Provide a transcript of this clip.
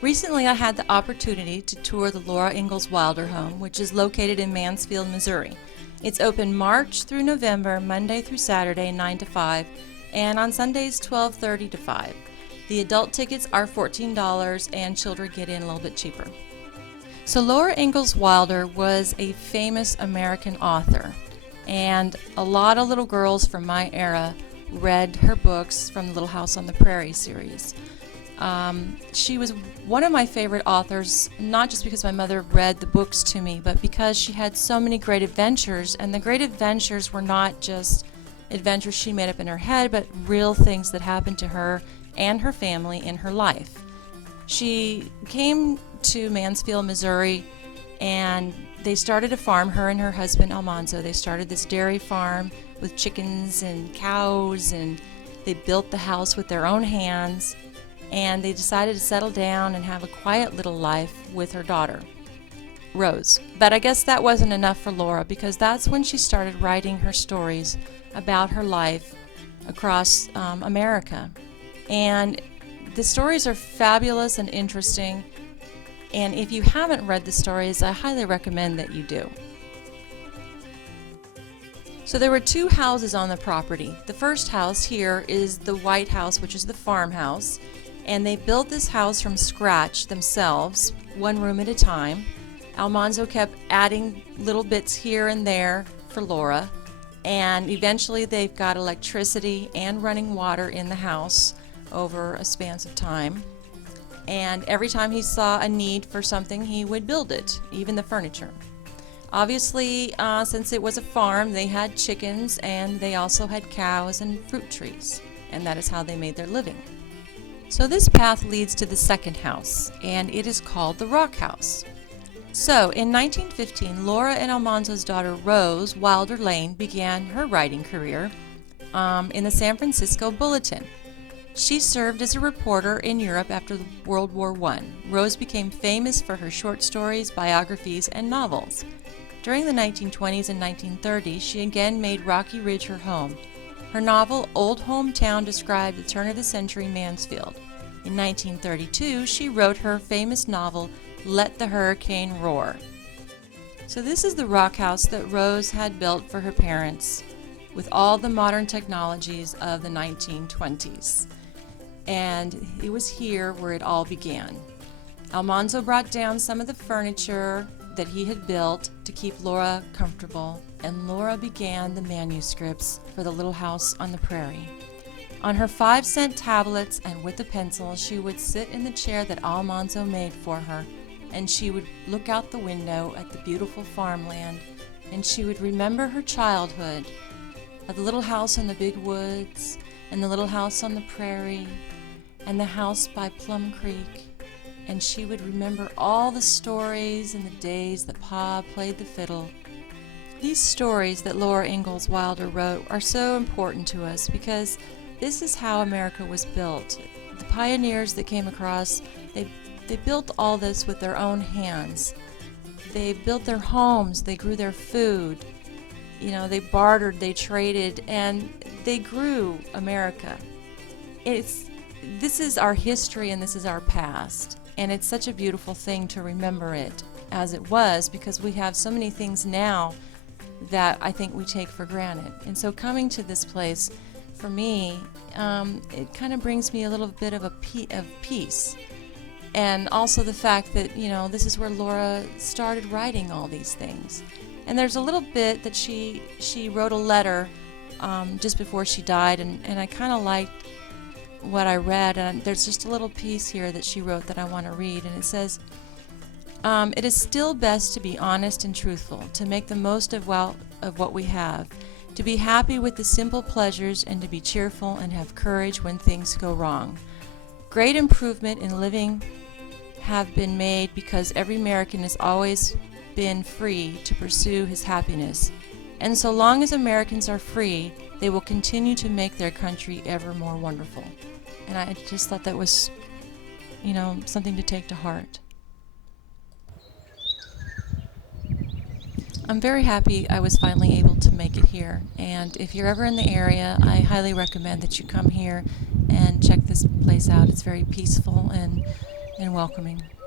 Recently, I had the opportunity to tour the Laura Ingalls Wilder home, which is located in Mansfield, Missouri. It's open March through November, Monday through Saturday, 9 to 5, and on Sundays, 12:30 to 5. The adult tickets are $14 and children get in a little bit cheaper. So Laura Ingalls Wilder was a famous American author, and a lot of little girls from my era read her books from the Little House on the Prairie series. She was one of my favorite authors, not just because my mother read the books to me, but because she had so many great adventures, and the great adventures were not just adventures she made up in her head, but real things that happened to her and her family in her life. She came to Mansfield, Missouri, and they started a farm, her and her husband Almanzo. They started this dairy farm with chickens and cows, and they built the house with their own hands, and they decided to settle down and have a quiet little life with her daughter, Rose. But I guess that wasn't enough for Laura, because that's when she started writing her stories about her life across America. And the stories are fabulous and interesting, and if you haven't read the stories, I highly recommend that you do. So there were two houses on the property. The first house here is the White House, which is the farmhouse, and they built this house from scratch themselves, one room at a time. Almanzo kept adding little bits here and there for Laura, and eventually they've got electricity and running water in the house over a span of time. And every time he saw a need for something, he would build it, even the furniture. Obviously, since it was a farm, they had chickens, and they also had cows and fruit trees, and that is how they made their living. So this path leads to the second house, and it is called the Rock House. So in 1915, Laura and Almanzo's daughter Rose Wilder Lane began her writing career in the San Francisco Bulletin. She served as a reporter in Europe after World War I. Rose became famous for her short stories, biographies, and novels. During the 1920s and 1930s, she again made Rocky Ridge her home. Her novel, Old Hometown, described the turn-of-the-century Mansfield. In 1932, she wrote her famous novel, Let the Hurricane Roar. So this is the rock house that Rose had built for her parents with all the modern technologies of the 1920s. And it was here where it all began. Almanzo brought down some of the furniture that he had built to keep Laura comfortable, and Laura began the manuscripts for the Little House on the Prairie. On her 5-cent tablets and with a pencil, she would sit in the chair that Almanzo made for her, and she would look out the window at the beautiful farmland, and she would remember her childhood of the little house in the big woods, and the little house on the prairie, and the house by Plum Creek. And she would remember all the stories and the days that Pa played the fiddle. These stories that Laura Ingalls Wilder wrote are so important to us because this is how America was built. The pioneers that came across, they built all this with their own hands. They built their homes, they grew their food, they bartered, they traded, and they grew America. This is our history and this is our past. And it's such a beautiful thing to remember it as it was, because we have so many things now that I think we take for granted. And so coming to this place, for me, it kind of brings me a little bit of peace. And also the fact that, this is where Laura started writing all these things. And there's a little bit that she wrote a letter just before she died, and I kind of liked what I read, and there's just a little piece here that she wrote that I want to read, and it says, it is still best to be honest and truthful, to make the most of what we have, to be happy with the simple pleasures, and to be cheerful and have courage when things go wrong. Great improvement in living have been made because every American has always been free to pursue his happiness, and so long as Americans are free, they will continue to make their country ever more wonderful. And I just thought that was, something to take to heart. I'm very happy I was finally able to make it here. And if you're ever in the area, I highly recommend that you come here and check this place out. It's very peaceful, and and welcoming.